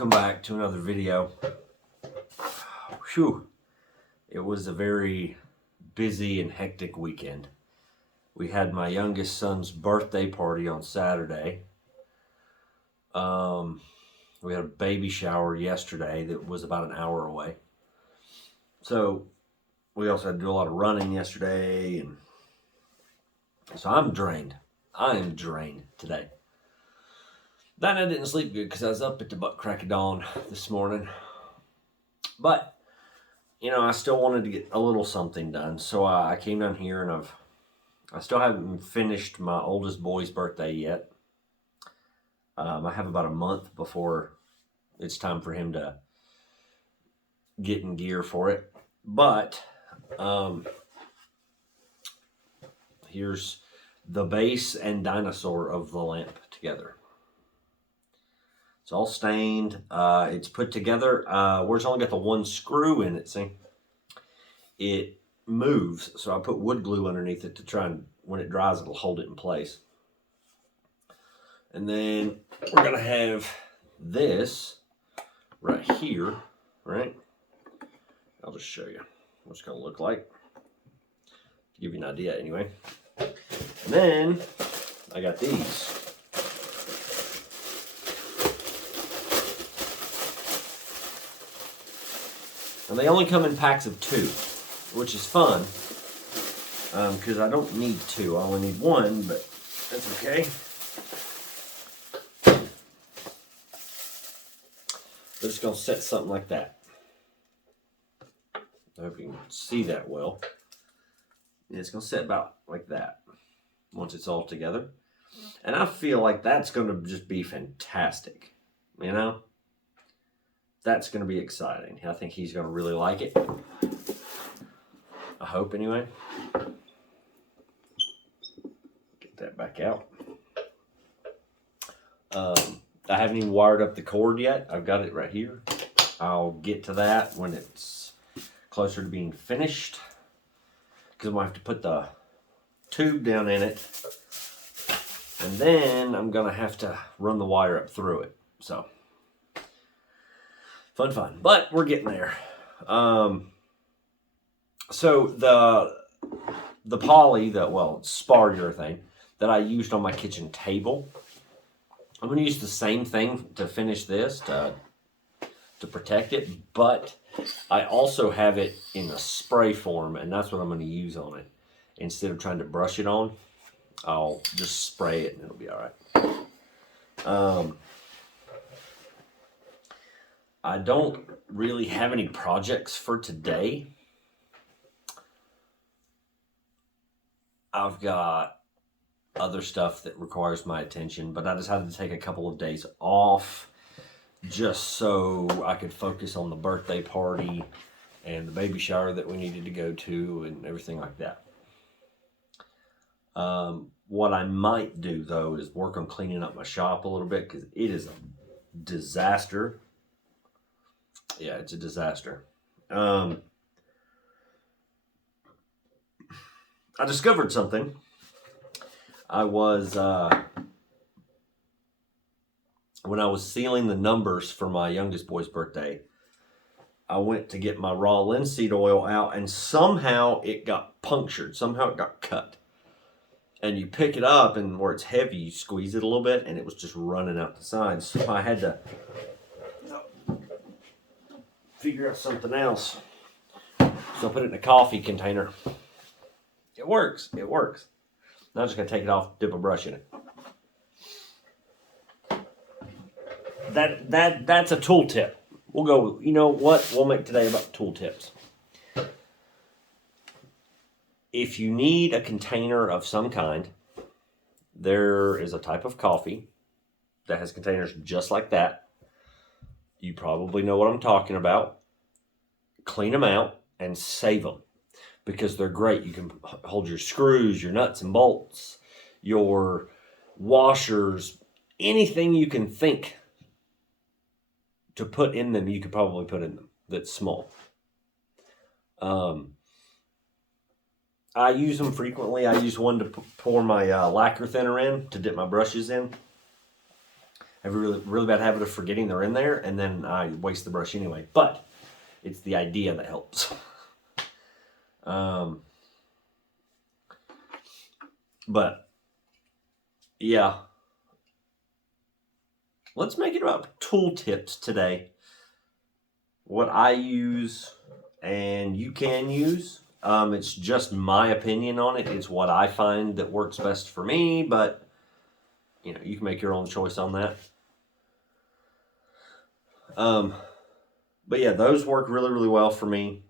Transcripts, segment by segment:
welcome back to another video. Whew. It was a very busy and hectic weekend. We had my youngest son's birthday party on Saturday. We had a baby shower yesterday that was about an hour away. So we also had to do a lot of running yesterday, and so I'm drained. I am drained today. Then I didn't sleep good because I was up at the butt crack of dawn this morning. But, you know, I still wanted to get a little something done. So I came down here, and I still haven't finished my oldest boy's birthday yet. I have about a month before it's time for him to get in gear for it. But here's the base and dinosaur of the lamp together. It's all stained. It's put together. Where it's only got the one screw in it, see? It moves, so I put wood glue underneath it to try and, when it dries, it'll hold it in place. And then we're going to have this right here, right? I'll just show you what it's going to look like. Give you an idea anyway. And then I got these. And they only come in packs of 2, which is fun, because I don't need 2. I only need 1, but that's okay. We're just going to set something like that. I hope you can see that well. And it's going to set about like that once it's all together. And I feel like that's going to just be fantastic, you know? That's going to be exciting. I think he's going to really like it. I hope, anyway. Get that back out. I haven't even wired up the cord yet. I've got it right here. I'll get to that when it's closer to being finished, because I'm going to have to put the tube down in it. And then I'm going to have to run the wire up through it. So fun. But we're getting there. So the poly, spar urethane that I used on my kitchen table, I'm going to use the same thing to finish this, to protect it, but I also have it in a spray form, and that's what I'm going to use on it. Instead of trying to brush it on, I'll just spray it and it'll be all right. I don't really have any projects for today. I've got other stuff that requires my attention, but I decided to take a couple of days off just so I could focus on the birthday party and the baby shower that we needed to go to and everything like that. What I might do, though, is work on cleaning up my shop a little bit, because it is a disaster. Yeah, it's a disaster. I discovered something. I was, when I was sealing the numbers for my youngest boy's birthday, I went to get my raw linseed oil out, and somehow it got punctured. Somehow it got cut. And you pick it up, and where it's heavy, you squeeze it a little bit, and it was just running out the sides. So I had to figure out something else. So I put it in a coffee container. It works. Now I'm just going to take it off, dip a brush in it. That's a tool tip. We'll go, you know what? We'll make today about tool tips. If you need a container of some kind, there is a type of coffee that has containers just like that. You probably know what I'm talking about. Clean them out and save them, because they're great. You can hold your screws, your nuts and bolts, your washers, anything you can think to put in them, you could probably put in them that's small. I use them frequently. I use one to pour my lacquer thinner in, to dip my brushes in. have a really bad habit of forgetting they're in there, and then I waste the brush anyway. But it's the idea that helps. But yeah, let's make it about tool tips today. What I use and you can use. It's just my opinion on it. It's what I find that works best for me, but you know, you can make your own choice on that. But yeah, those work really, really well for me.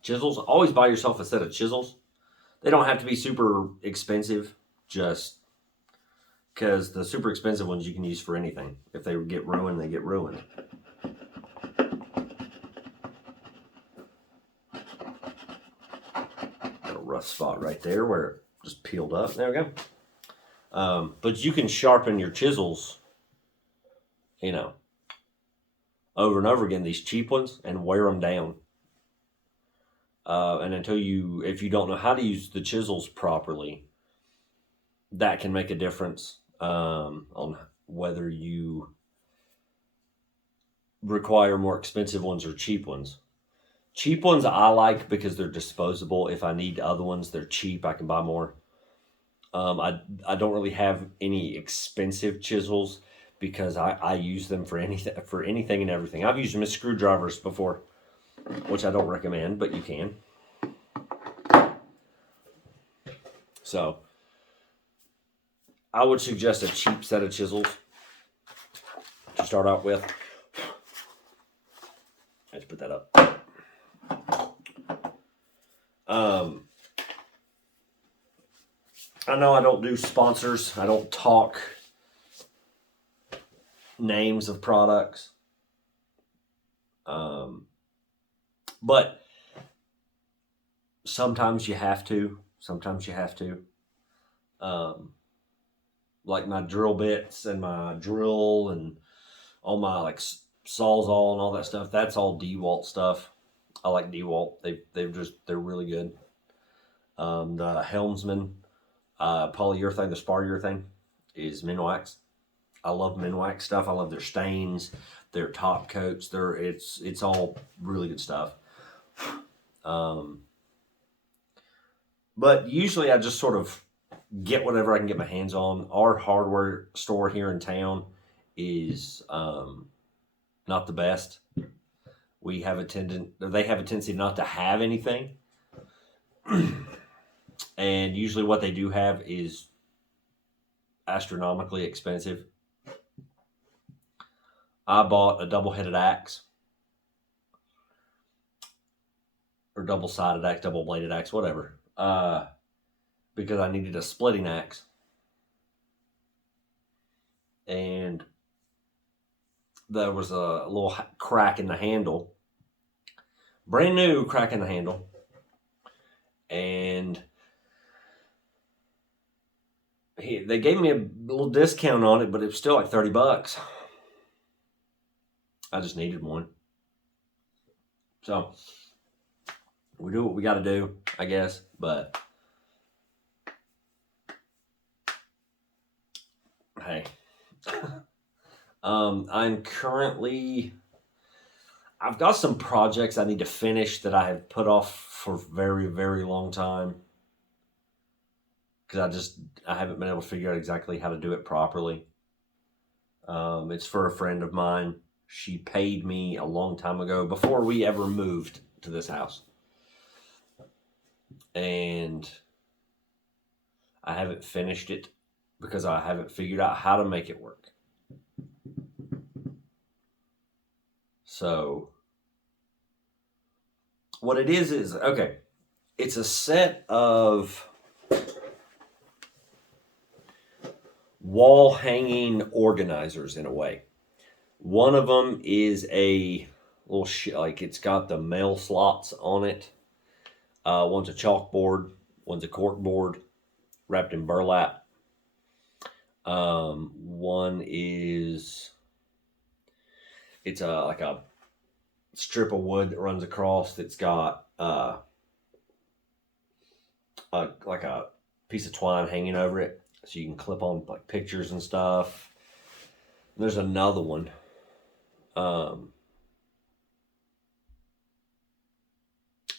Chisels, always buy yourself a set of chisels. They don't have to be super expensive, just because the super expensive ones you can use for anything. If they get ruined, they get ruined. Got a rough spot right there where it just peeled up. There we go. But you can sharpen your chisels, you know, over and over again, these cheap ones, and wear them down. And if you don't know how to use the chisels properly, that can make a difference on whether you require more expensive ones or cheap ones. Cheap ones I like because they're disposable. If I need other ones, they're cheap. I can buy more. I don't really have any expensive chisels because I use them for anything and everything. I've used them as screwdrivers before, which I don't recommend, but you can. So I would suggest a cheap set of chisels to start out with. Let's put that up. I know I don't do sponsors. I don't talk names of products. But sometimes you have to. Like my drill bits and my drill and all my like Sawzall and all that stuff. That's all DeWalt stuff. I like DeWalt. They're really good. The Helmsman polyurethane, the spar urethane is Minwax. I love Minwax stuff. I love their stains, their top coats. It's all really good stuff. But usually I just sort of get whatever I can get my hands on. Our hardware store here in town is not the best. They have a tendency not to have anything. And usually what they do have is astronomically expensive. I bought a double-headed axe, or double-sided axe, double-bladed axe, whatever, because I needed a splitting axe. And there was a little crack in the handle, brand new crack in the handle, and they gave me a little discount on it, but it was still like $30. I just needed one. So we do what we got to do, I guess. But hey, I've got some projects I need to finish that I have put off for a very, very long time. Because I haven't been able to figure out exactly how to do it properly. It's for a friend of mine. She paid me a long time ago, before we ever moved to this house. And I haven't finished it because I haven't figured out how to make it work. So what it is okay, it's a set of wall hanging organizers in a way. One of them is a little like it's got the mail slots on it. One's a chalkboard, one's a cork board wrapped in burlap. One is like a strip of wood that runs across that's got like a piece of twine hanging over it. so you can clip on like pictures and stuff. There's another one.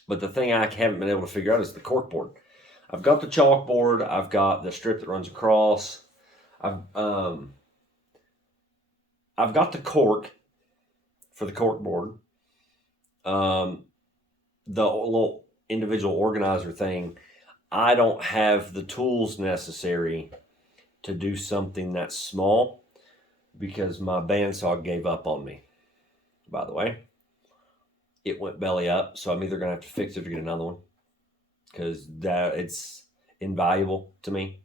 But the thing I haven't been able to figure out is the cork board. I've got the chalkboard. I've got the strip that runs across. I've got the cork for the cork board. The little individual organizer thing, I don't have the tools necessary to do something that small because my bandsaw gave up on me, by the way. It went belly up, so I'm either going to have to fix it or get another one because it's invaluable to me.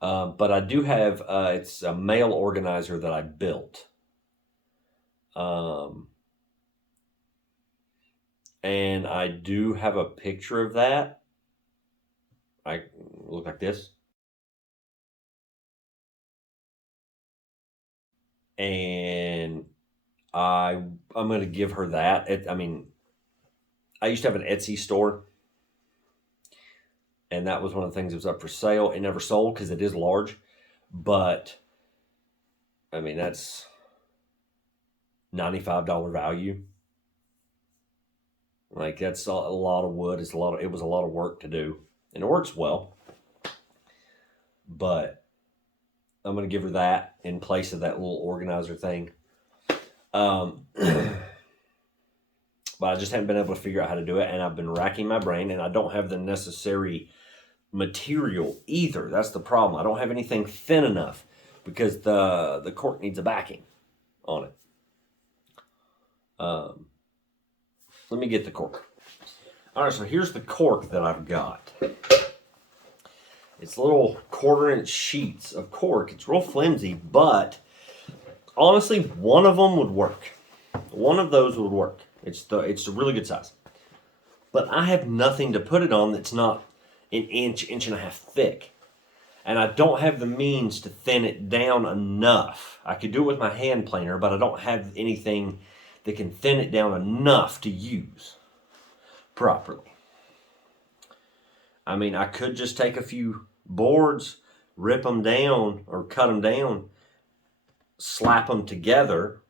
But I do have, it's a mail organizer that I built. And I do have a picture of that. I look like this. And I'm going to give her that. I used to have an Etsy store. And that was one of the things that was up for sale. It never sold because it is large. But, that's $95 value. Like, that's a lot of wood. It was a lot of work to do. And it works well. But I'm going to give her that in place of that little organizer thing. But I just haven't been able to figure out how to do it. And I've been racking my brain. And I don't have the necessary material either. That's the problem. I don't have anything thin enough because the cork needs a backing on it. Let me get the cork. All right, so here's the cork that I've got. It's little 1/4-inch sheets of cork. It's real flimsy, but honestly, one of them would work. One of those would work. It's a really good size. But I have nothing to put it on that's not an inch and a half thick. And I don't have the means to thin it down enough. I could do it with my hand planer, but I don't have anything that can thin it down enough to use properly. I could just take a few boards, rip them down or cut them down, slap them together,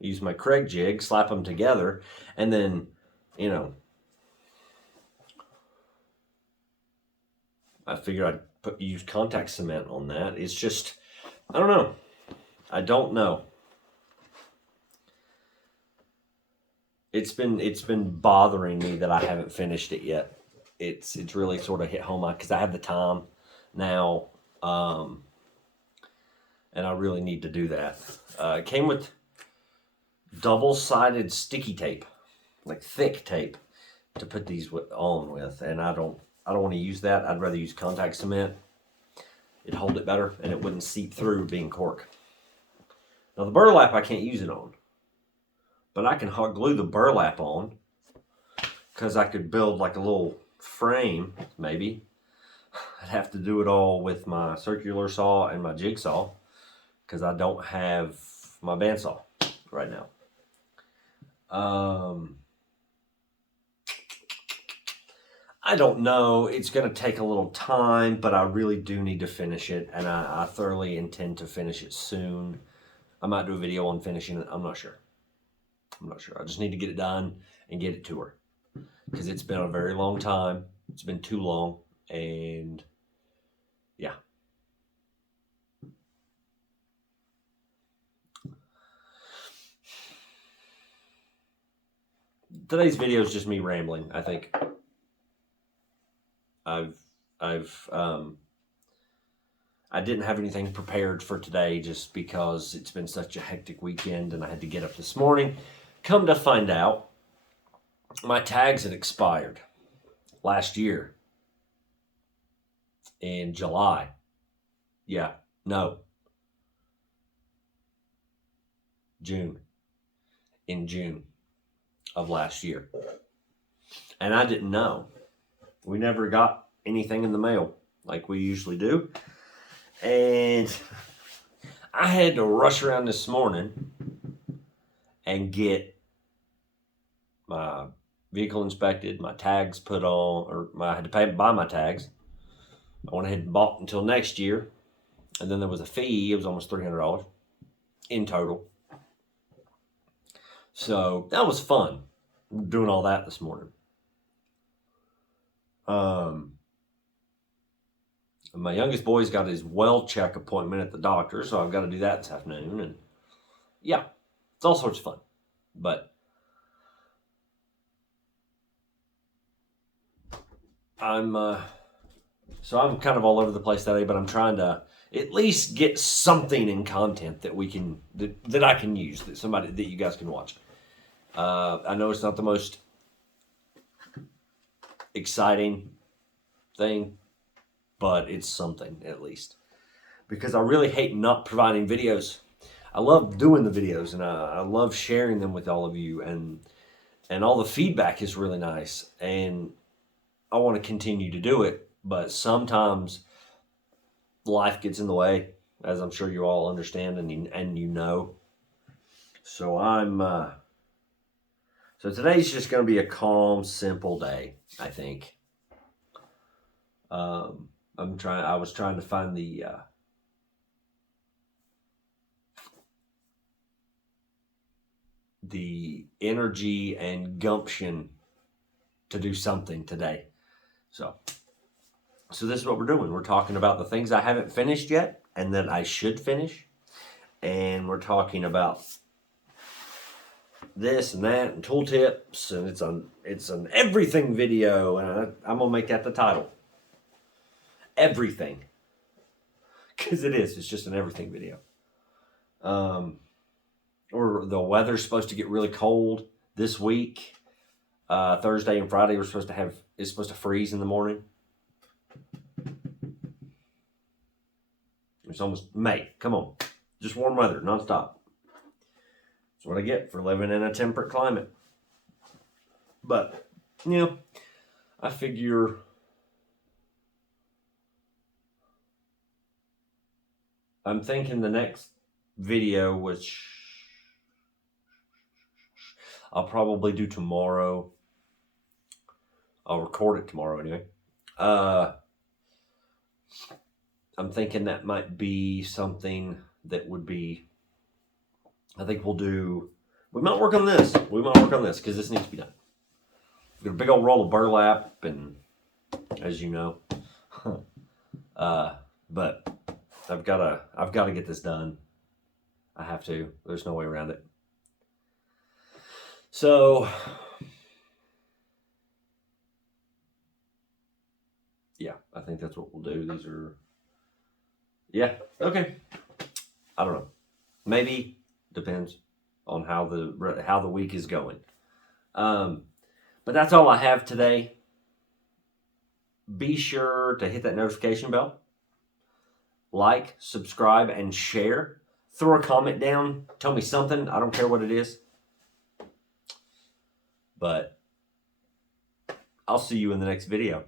use my Craig jig, slap them together, and then, I figured I'd use contact cement on that. It's just, I don't know. I don't know. It's been bothering me that I haven't finished it yet. It's really sort of hit home because I have the time now, and I really need to do that. It came with double-sided sticky tape, like thick tape, to put these on with, and I don't want to use that. I'd rather use contact cement. It'd hold it better, and it wouldn't seep through being cork. Now the burlap I can't use it on, but I can hot glue the burlap on because I could build like a little frame, maybe. I'd have to do it all with my circular saw and my jigsaw because I don't have my bandsaw right now. I don't know. It's going to take a little time, but I really do need to finish it, and I thoroughly intend to finish it soon. I might do a video on finishing it. I'm not sure. I just need to get it done and get it to her because it's been a very long time. It's been too long, and yeah. Today's video is just me rambling, I think. I didn't have anything prepared for today just because it's been such a hectic weekend and I had to get up this morning. Come to find out, my tags had expired last year in July. June. In June of last year. And I didn't know. We never got anything in the mail like we usually do. And I had to rush around this morning and get my vehicle inspected, my tags put on, I had to buy my tags. I went ahead and bought until next year. And then there was a fee. It was almost $300 in total. So that was fun, doing all that this morning. My youngest boy's got his well check appointment at the doctor, so I've got to do that this afternoon. And yeah, it's all sorts of fun. But I'm kind of all over the place today, but I'm trying to at least get something in content that that I can use, that you guys can watch. I know it's not the most exciting thing, but it's something at least, because I really hate not providing videos. I love doing the videos, and I love sharing them with all of you, and all the feedback is really nice, and I want to continue to do it, but sometimes life gets in the way, as I'm sure you all understand and you know. So so today's just going to be a calm, simple day, I think. I was trying to find the energy and gumption to do something today. So this is what we're doing. We're talking about the things I haven't finished yet and that I should finish. And we're talking about this and that and tooltips, and it's an everything video, and I'm gonna make that the title. Everything. Because it's just an everything video. Or the weather's supposed to get really cold this week. Thursday and Friday it's supposed to freeze in the morning. It's almost May. Come on. Just warm weather, nonstop. That's what I get for living in a temperate climate. But, I figure I'm thinking the next video, which I'll probably do tomorrow. I'll record it tomorrow anyway. I'm thinking that might be something that would be, I think we might work on this. Because this needs to be done. We've got a big old roll of burlap, and as you know, but I've got to get this done. I have to. There's no way around it. So, yeah, I think that's what we'll do. Okay. I don't know. Maybe, depends on how the week is going. But that's all I have today. Be sure to hit that notification bell. Like, subscribe, and share. Throw a comment down. Tell me something. I don't care what it is. But I'll see you in the next video.